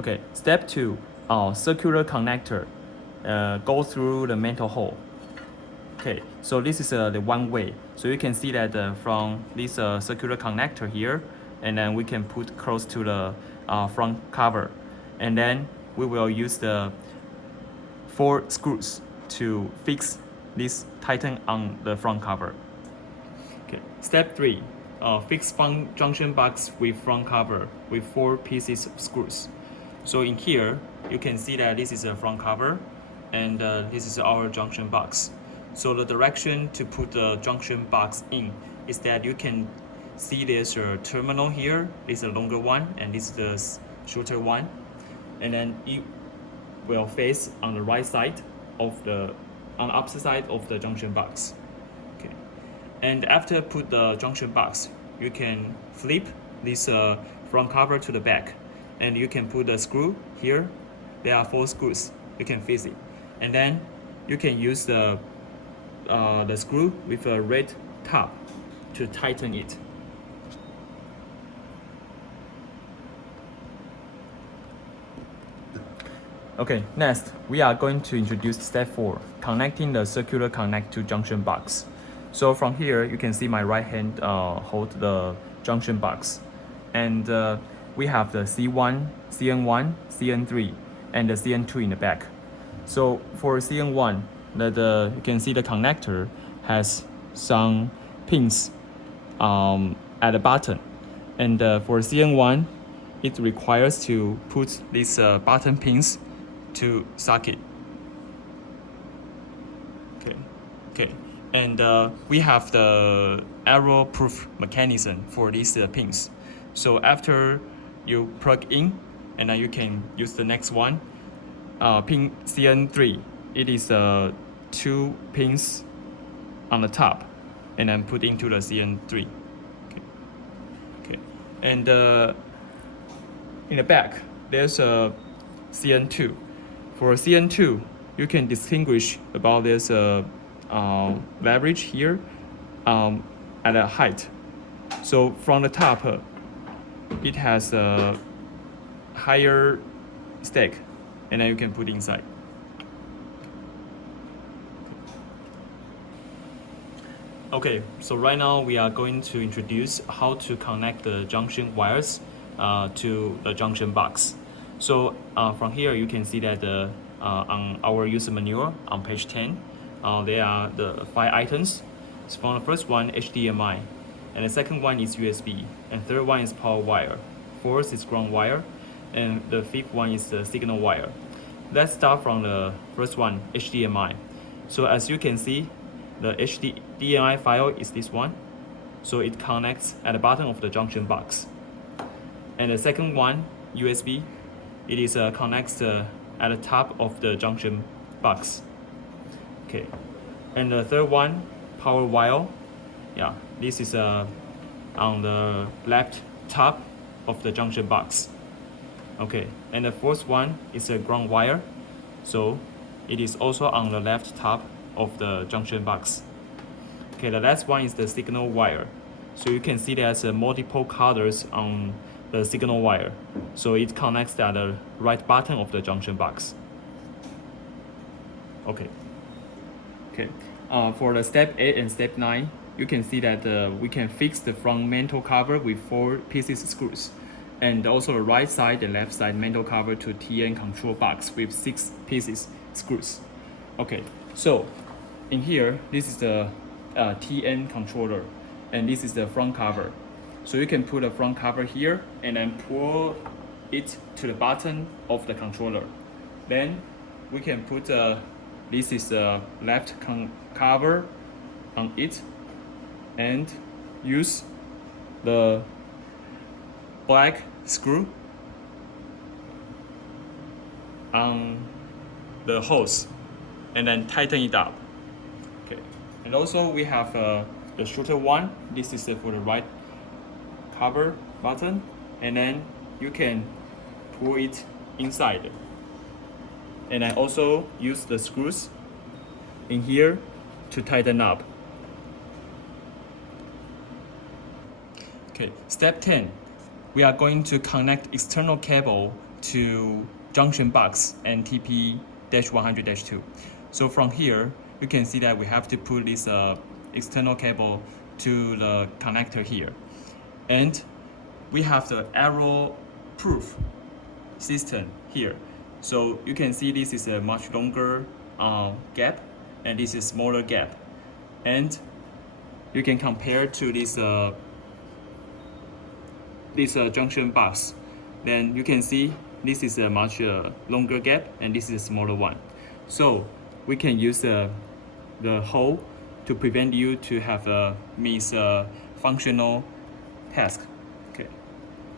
Okay, step 2, circular connector go through the metal hole. Okay, so this is the one way. So you can see that from this circular connector here, and then we can put close to the front cover. And then we will use the 4 screws to fix this tighten on the front cover. Okay, step 3, fix front junction box with front cover with 4 pieces of screws. So in here, you can see that this is a front cover, and this is our junction box. So the direction to put the junction box in is that you can see there's a terminal here. This is a longer one, and this is the shorter one. And then it will face on the right side of on the opposite side of the junction box. Okay. And after put the junction box, you can flip this front cover to the back, and you can put the screw here. There are 4 screws. You can fix it, and then you can use the screw with a red top to tighten it. Okay, next we are going to introduce step 4, connecting the circular connect to junction box. So from here, you can see my right hand hold the junction box, and we have the C1, CN1, CN3, and the CN2 in the back. So for CN1, you can see the connector has some pins at the bottom, and for CN1, it requires to put these bottom pins to socket. Okay, and we have the arrow-proof mechanism for these pins. So after you plug in, and then you can use the next one, pin CN3. It is 2 pins on the top, and then put into the CN3. Okay. And in the back, there's a CN2. For CN2, you can distinguish about this leverage here at a height. So from the top, it has a higher stack, and then you can put inside. Okay, so right now we are going to introduce how to connect the junction wires to the junction box. So from here, you can see that on our user manual on page 10, there are the 5 items. So from the first one, HDMI, and the second one is USB, and third one is power wire, fourth is ground wire, and the fifth one is the signal wire. Let's start from the first one, HDMI. So as you can see, the HDMI file is this one. So it connects at the bottom of the junction box. And the second one, USB, it is connects at the top of the junction box. Okay, and the third one, power wire. Yeah, this is on the left top of the junction box. Okay, and the fourth one is a ground wire. So it is also on the left top of the junction box. Okay, the last one is the signal wire. So you can see there's multiple colors on the signal wire. So it connects at the right bottom of the junction box. Okay. For the step 8 and step 9, you can see that we can fix the front mantle cover with 4 pieces screws, and also the right side and left side mantle cover to TN control box with 6 pieces screws. Okay, so in here, this is the TN controller, and this is the front cover. So you can put the front cover here and then pull it to the bottom of the controller. Then we can put this is the left cover on it, and use the black screw on the hose, and then tighten it up. Okay, and also we have the shorter one. This is for the right cover button, and then you can pull it inside. And I also use the screws in here to tighten up. Okay, step 10. We are going to connect external cable to junction box and TP-100-2. So from here, you can see that we have to put this external cable to the connector here. And we have the arrow-proof system here. So you can see this is a much longer gap, and this is smaller gap. And you can compare to this junction box. Then you can see this is a much longer gap, and this is a smaller one. So we can use the hole to prevent you to have a miss functional task. Okay,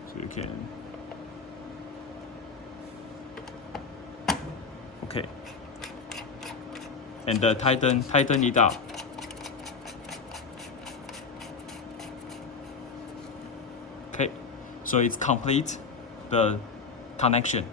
so you can. Okay, and tighten it up. Okay, so it's complete the connection.